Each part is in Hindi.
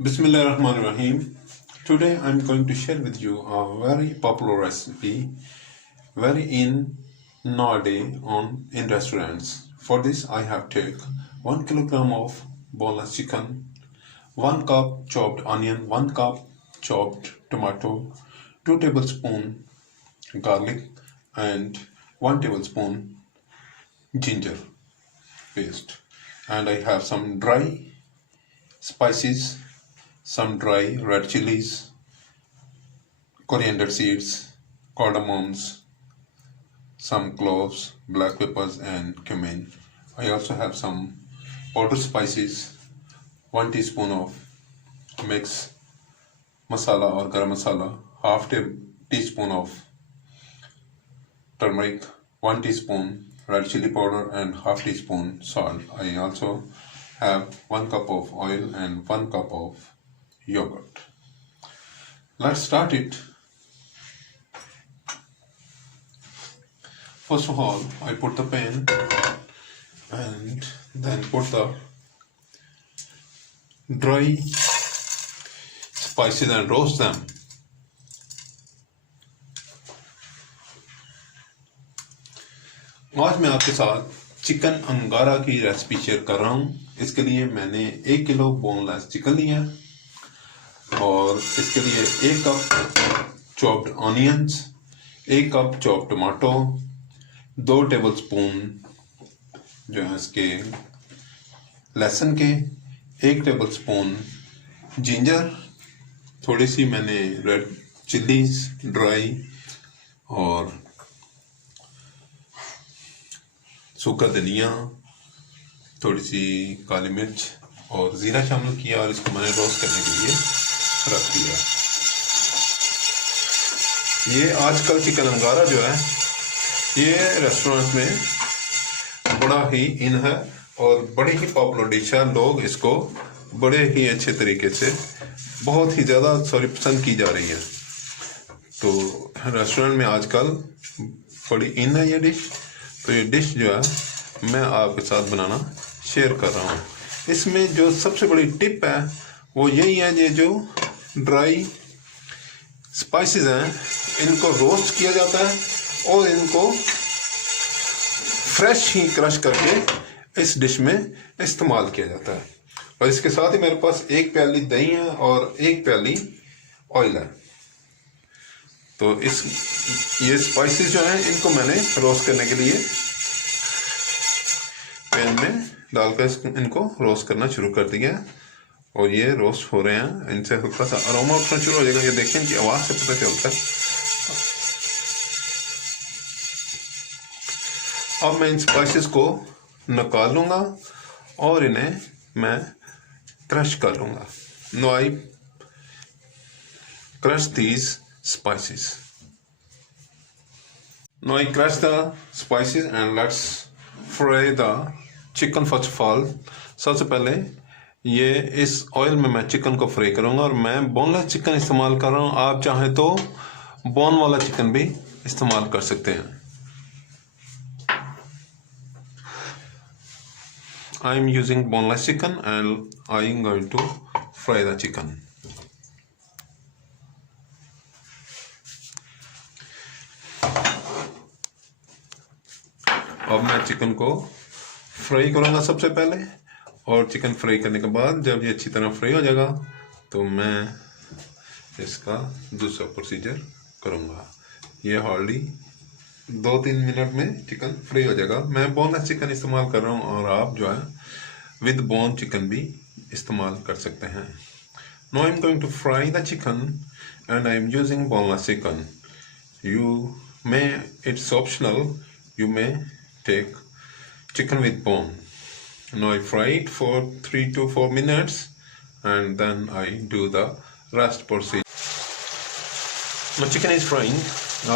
Bismillahirrahmanirrahim. Today I'm going to share with you a very popular recipe, very in nowadays on in restaurants. For this I have take 1 kilogram of boneless chicken, 1 cup chopped onion, 1 cup chopped tomato, 2 tablespoon garlic and 1 tablespoon ginger paste. And I have some dry spices, some dry red chilies, coriander seeds, cardamoms, some cloves, black peppers and cumin. I also have some powdered spices, 1 teaspoon of mix masala or garam masala, half teaspoon of turmeric, 1 teaspoon red chili powder and half teaspoon salt. I also have 1 cup of oil and 1 cup of yogurt. Let's start it. First of all, I put the pan and then put the dry spices and roast them. आज मैं आपके साथ चिकन अंगारा की रेसिपी शेयर कर रहा हूँ। इसके लिए मैंने 1 किलो बोनलेस चिकन लिया और इसके लिए 1 cup chopped onions, 1 cup chopped tomato, 2 tablespoon जो है इसके लहसुन के, 1 टेबलस्पून जिंजर, थोड़ी सी मैंने रेड चिलीज ड्राई और सूखा धनिया, थोड़ी सी काली मिर्च और ज़ीरा शामिल किया और इसको मैंने रोस्ट करने के लिए रख दिया। ये आजकल चिकन अंगारा जो है ये रेस्टोरेंट में बड़ा ही इन है और बड़ी ही पॉपुलर डिश है। लोग इसको बड़े ही अच्छे तरीके से बहुत ही ज़्यादा पसंद की जा रही है। तो रेस्टोरेंट में आजकल बड़ी इन है ये डिश। तो ये डिश जो है मैं आपके साथ बनाना शेयर कर रहा हूँ। इसमें जो सबसे बड़ी टिप है वो यही है, ये जो ड्राई स्पाइसेस हैं इनको रोस्ट किया जाता है और इनको फ्रेश ही क्रश करके इस डिश में इस्तेमाल किया जाता है। और इसके साथ ही मेरे पास 1 प्याली दही है और 1 प्याली ऑयल है। तो ये स्पाइसेस जो हैं इनको मैंने रोस्ट करने के लिए पैन में डालकर इनको रोस्ट करना शुरू कर दिया और ये रोस्ट हो रहे हैं। इनसे हल्का सा अरोमा उठना शुरू हो जाएगा। ये देखें कि आवाज़ से पता चलता है। अब मैं इन स्पाइसेस को निकाल लूँगा और इन्हें मैं क्रश कर लूँगा। No I crush these spices. Now I crush the spices and let's fry the chicken first of all. सबसे पहले ये इस ऑयल में मैं चिकन को फ्राई करूँगा और मैं बोनलेस चिकन इस्तेमाल कर रहा हूँ। आप चाहें तो बोन वाला चिकन भी इस्तेमाल कर सकते हैं। I am using boneless chicken and I am going to fry the chicken. अब मैं चिकन को फ्राई करूँगा सबसे पहले और चिकन फ्राई करने के बाद जब ये अच्छी तरह फ्राई हो जाएगा तो मैं इसका दूसरा प्रोसीजर करूँगा। ये हार्डली 2-3 मिनट में चिकन फ्राई हो जाएगा। मैं बोनलेस चिकन इस्तेमाल कर रहा हूँ और आप जो है विद बोन चिकन भी इस्तेमाल कर सकते हैं। Now I'm going to fry the chicken and I'm using boneless chicken. It's optional, you may take chicken with bone. Now I fry it for 3 to 4 minutes and then I do the rest procedure. Now chicken is frying.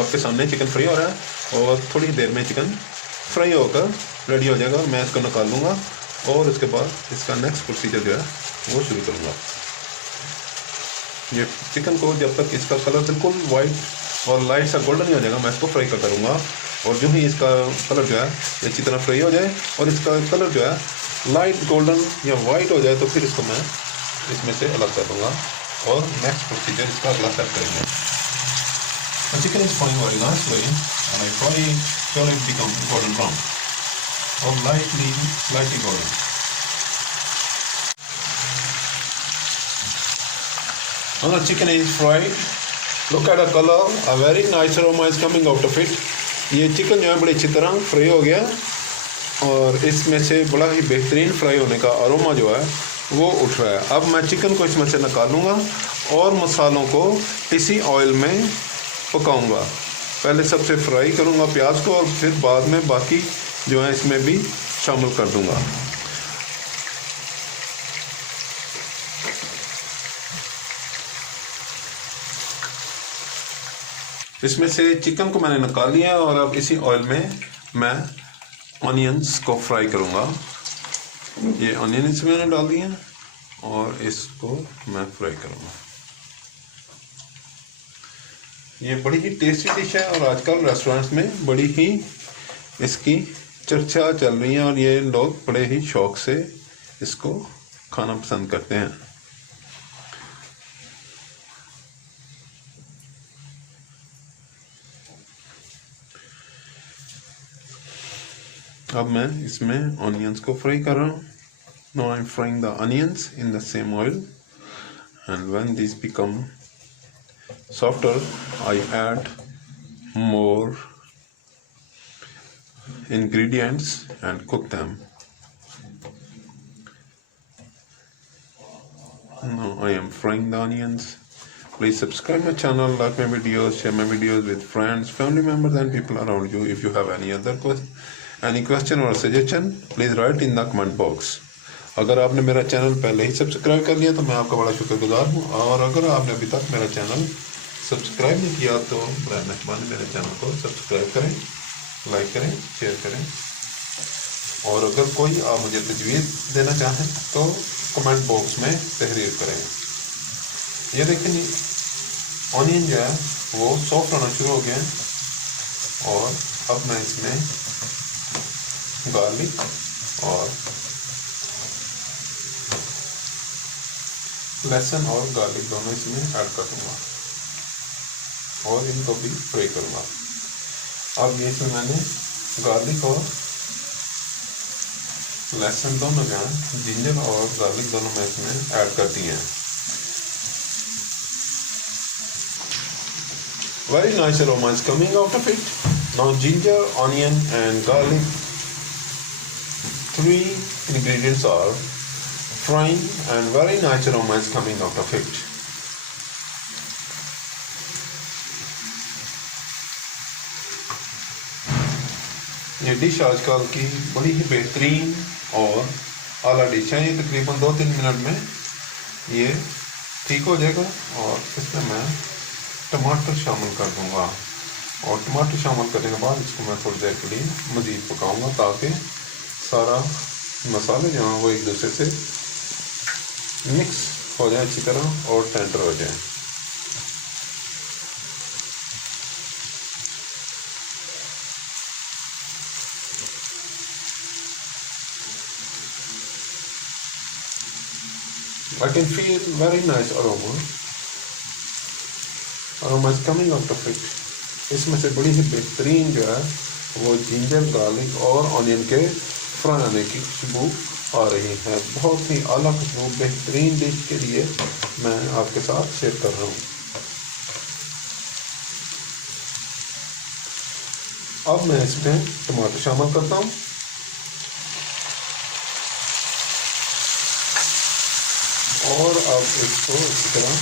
आपके सामने चिकन फ्राई हो रहा है और थोड़ी देर में चिकन फ्राई होकर रेडी हो जाएगा। मैं इसको निकाल लूँगा और उसके बाद इसका नेक्स्ट प्रोसीजर जो है वो शुरू करूँगा। ये चिकन को जब तक इसका कलर बिल्कुल वाइट और लाइट सा गोल्डन ही हो जाएगा मैं इसको फ्राई कर करूँगा। और जो ही इसका कलर जो है अच्छी तरह फ्राई हो जाए और इसका कलर जो है लाइट गोल्डन या वाइट हो जाए तो फिर इसको मैं इसमें से अलग कर दूँगा और नेक्स्ट प्रोसीजर इसका अगला स्टेप करेंगे. The chicken is frying very nicely and I fry it till it becomes golden brown or slightly golden. Now the chicken is fried. Look at the color. A very nice aroma is coming out of it. ये चिकन जो है बड़ी अच्छी तरह फ्राई हो गया और इसमें से बड़ा ही बेहतरीन फ्राई होने का अरोमा जो है वो उठ रहा है. अब मैं चिकन को इसमें से निकालूंगा और मसालों को इसी ऑयल में पकाऊंगा. पहले सबसे फ्राई करूंगा प्याज को और फिर बाद में बाकी जो है इसमें भी शामिल कर दूंगा. इसमें से चिकन को मैंने निकाल लिया और अब इसी ऑयल में मैं ऑनियंस को फ्राई करूंगा. ये ऑनियन इसमें मैंने डाल दिए और इसको मैं फ्राई करूंगा. ये बड़ी ही टेस्टी डिश है और आजकल रेस्टोरेंट्स में बड़ी ही इसकी चर्चा चल रही है और ये लोग बड़े ही शौक से इसको खाना पसंद करते हैं. अब मैं इसमें ऑनियंस को फ्राई कर रहा हूँ. Now I'm frying the onions in the same oil and when these become softer I add more ingredients and cook them. Now I am frying the onions. Please subscribe my channel, like my videos, share my videos with friends, family members and people around you. If you have any question or suggestion, please write in the comment box. अगर आपने मेरा चैनल पहले ही सब्सक्राइब कर लिया तो मैं आपका बड़ा शुक्रगुजार हूँ और अगर आपने अभी तक मेरा चैनल सब्सक्राइब नहीं किया तो बराए मेहरबानी मेरे चैनल को सब्सक्राइब करें, लाइक करें, शेयर करें और अगर कोई आप मुझे तजवीज़ देना चाहें तो कमेंट बॉक्स में तहरीर करें. ये देखिए ऑनियन जो है वो सॉफ्ट होना शुरू हो गया है और अब मैं इसमें गार्लिक और लहसुन और गार्लिक दोनों इसमें ऐड कर दूँगा और इनको भी फ्राई करूँगा. अब ये इसमें मैंने गार्लिक और लहसुन दोनों जो हैं, जिंजर और गार्लिक दोनों मैं इसमें ऐड कर दिए हैं. Very nice aroma is coming out of it. Now ginger, onion and garlic, 3 ingredients are frying and very nice aroma is coming out of it. ये डिश आजकल की बड़ी ही बेहतरीन और आला डिश है. ये तकरीबन 2-3 मिनट में ये ठीक हो जाएगा और इसमें मैं टमाटर शामिल कर दूंगा और टमाटर शामिल करने के बाद इसको मैं थोड़ी देर के लिए मज़ीद पकाऊंगा ताकि सारा मसाले जो हैं वो एक दूसरे से मिक्स हो जाए अच्छी तरह और टेंडर हो जाए. I can feel very nice aroma is coming out of it. इसमें से बड़ी ही बेहतरीन जो है वो जिंजर, गार्लिक और ऑनियन के फ्राई होने की खुशबू आ रही है. बहुत ही आला खुशबू बेहतरीन डिश के लिए मैं आपके साथ शेयर कर रहा हूँ. अब मैं इसमें टमाटर शामिल करता हूँ और अब इसको इसी तरह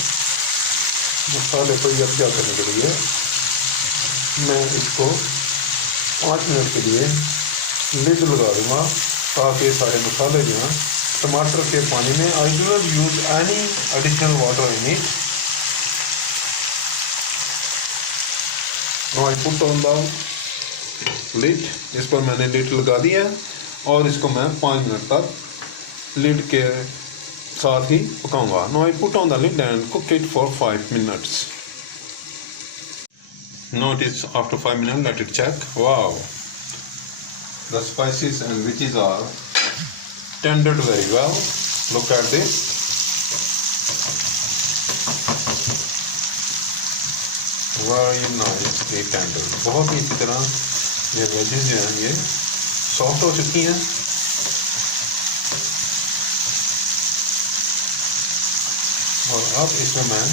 मसाले को यकजा करने के लिए मैं इसको 5 मिनट के लिए लिड लगा दूँगा ताकि सारे मसाले जो हैं टमाटर के पानी में. I do not use any additional water in it. Now I put on the lid. इस पर मैंने लिड लगा दिया और इसको मैं 5 मिनट तक लिड के साथ ही पकाऊंगा. Now I put on the lid and cook it for 5 minutes. Now it is after 5 minutes. Let it check. Wow, the spices and veggies are tendered very well. Look at this. Very nicely tender. बहुत ही अच्छी तरह ये वेजेस जो हैं ये सॉफ्ट हो चुकी हैं। और अब इसमें मैं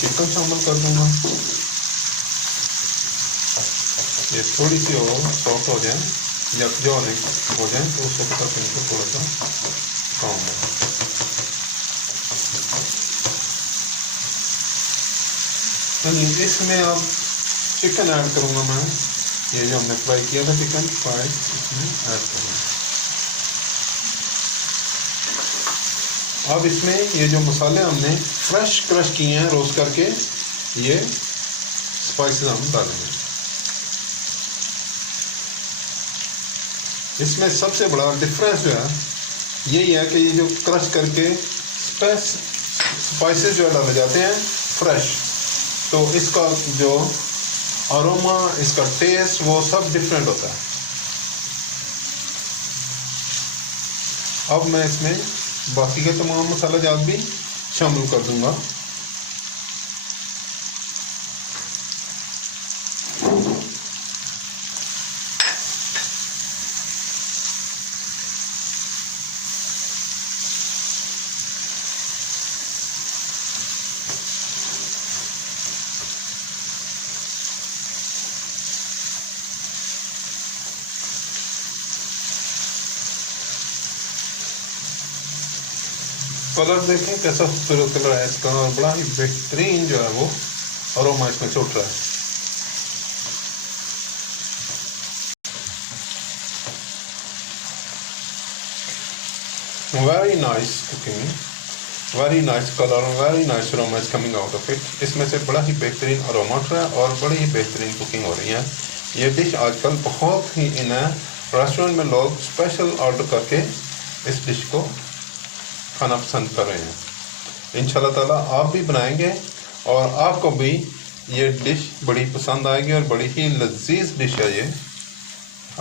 चिकन शामिल कर दूंगा। ये थोड़ी सी और सॉफ्ट हो जाए, यकजा हो जाए तो उस वक्त तक इनको थोड़ा सा काम हो। इसमें अब चिकन ऐड करूंगा मैं। ये जो हमने फ्राई किया था चिकन फ्राई इसमें ऐड करूंगा। अब इसमें ये जो मसाले हमने फ्रेश क्रश किए हैं रोस्ट करके, ये स्पाइसेस हम डालेंगे। इसमें सबसे बड़ा डिफरेंस जो है यही है कि ये जो क्रश करके स्पाइसेस जो डाले जाते हैं फ्रेश, तो इसका जो अरोमा, इसका टेस्ट, वो सब डिफरेंट होता है। अब मैं इसमें बाकी के तमाम मसाला जात भी शामिल कर दूंगा। कलर देखें कैसा खूबसूरत कलर है इसका, और बड़ा ही बेहतरीन जो है वो अरोमा इसमें छूट रहा है। Very nice cooking, very nice colour, very nice aroma is coming out of it. इसमें से बड़ा ही बेहतरीन अरोमा उठ रहा है और बड़ी ही बेहतरीन कुकिंग हो रही है। ये डिश आजकल बहुत ही इन रेस्टोरेंट में लोग स्पेशल ऑर्डर करके इस डिश को खाना पसंद कर रहे हैं। इंशाल्लाह ताला आप भी बनाएंगे और आपको भी ये डिश बड़ी पसंद आएगी और बड़ी ही लजीज डिश है ये।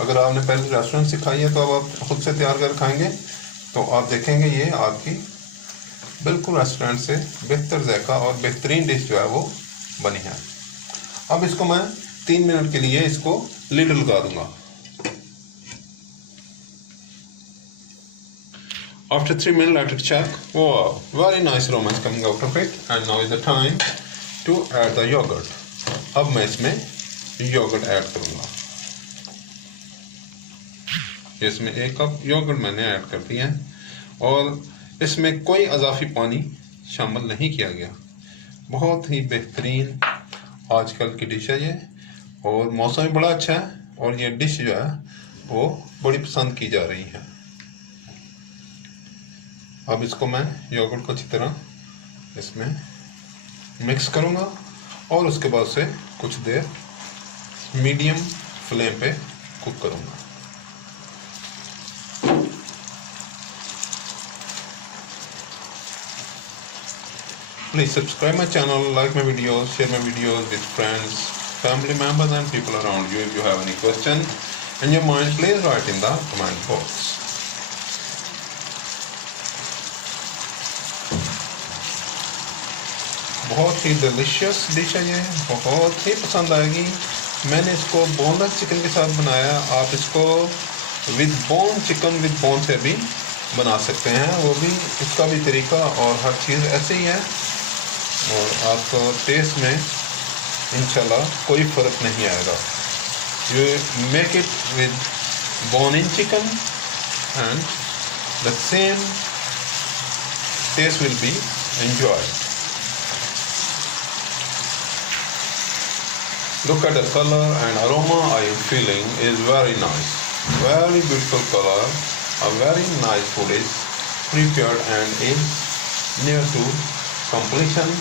अगर आपने पहले रेस्टोरेंट से खाई है तो अब आप खुद से तैयार कर खाएंगे तो आप देखेंगे ये आपकी बिल्कुल रेस्टोरेंट से बेहतर जायका और बेहतरीन डिश जो है वो बनी है। अब इसको मैं 3 मिनट के लिए इसको लिड लगा दूंगा। After 3 minutes, let it check. Wow, very nice aroma is coming out of it. And now is the time to add the yogurt. अब मैं इसमें योगर्ट ऐड करूँगा। इसमें 1 कप योगर्ट मैंने ऐड कर दिया है और इसमें कोई अजाफी पानी शामिल नहीं किया गया। बहुत ही बेहतरीन आजकल की डिश है ये और मौसम भी बड़ा अच्छा है और ये डिश जो है वो बड़ी पसंद की जा रही है। अब इसको मैं योगर्ट को अच्छी तरह इसमें मिक्स करूँगा और उसके बाद से कुछ देर मीडियम फ्लेम पे कुक करूँगा। Please subscribe my channel, like my videos, share my videos with friends, family members and people around you. If you have any question in your mind, please write in the comment box. बहुत ही डिलीशियस डिश है ये, बहुत ही पसंद आएगी। मैंने इसको बोनलेस चिकन के साथ बनाया। आप इसको with bone chicken with bone से भी बना सकते हैं, वो भी इसका भी तरीका और हर चीज़ ऐसे ही है और आपको टेस्ट में इंशाल्लाह कोई फ़र्क नहीं आएगा। You make it with bone in chicken and the same taste will be enjoyed. Look at the color and aroma I am feeling is very nice. Very beautiful color. A very nice food is prepared and is near to completion.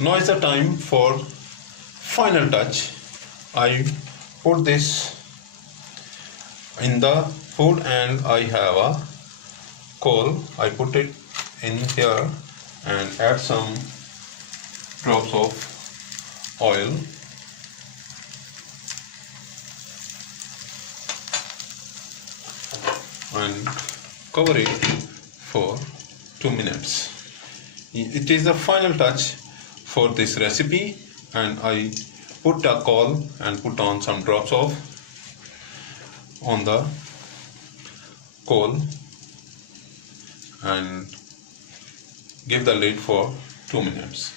Now is the time for final touch. I put this in the food and I have a coal. I put it in here and add some drops of oil. And cover it for 2 minutes. It is the final touch for this recipe, and I put a coal and put on some drops of on the coal and give the lid for 2 minutes.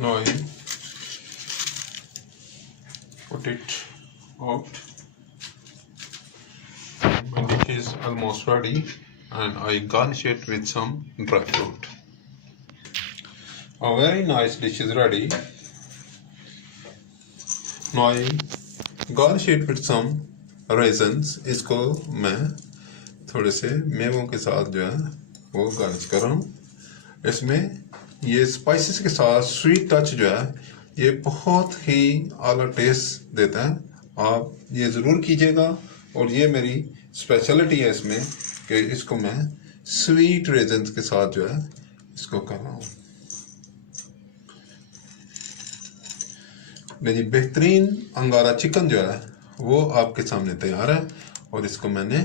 Now I put it out and it is almost ready, and I garnish it with some dry fruit. A very nice dish is ready. Now I garnish it with some raisins. इसको मैं थोड़े से मेवों के साथ जो है वो गार्निश कर रहा हूँ. इसमें ये स्पाइसेस के साथ स्वीट टच जो है ये बहुत ही आला टेस्ट देता है. आप ये ज़रूर कीजिएगा, और ये मेरी स्पेशलिटी है इसमें कि इसको मैं स्वीट रेजन्स के साथ जो है इसको कर रहा हूँ. मेरी बेहतरीन अंगारा चिकन जो है वो आपके सामने तैयार है, और इसको मैंने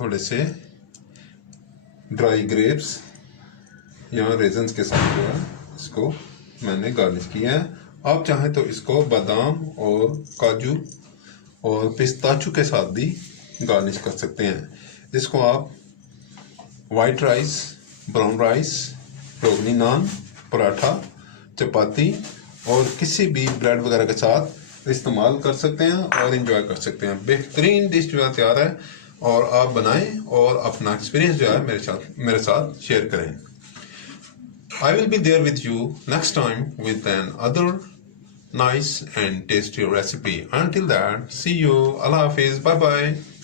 थोड़े से ड्राई ग्रेप्स या रेजन्स के साथ जो है इसको मैंने गार्निश किया है. आप चाहें तो इसको बादाम और काजू और पिस्ताचू के साथ भी गार्निश कर सकते हैं. इसको आप वाइट राइस, ब्राउन राइस, रोगनी नान, पराठा, चपाती और किसी भी ब्रेड वगैरह के साथ इस्तेमाल कर सकते हैं और इन्जॉय कर सकते हैं. बेहतरीन डिश जो है तैयार है, और आप बनाएं और अपना एक्सपीरियंस जो है मेरे साथ शेयर करें. I will be there with you next time with another nice and tasty recipe. Until that, see you. Allah Hafiz. Bye bye.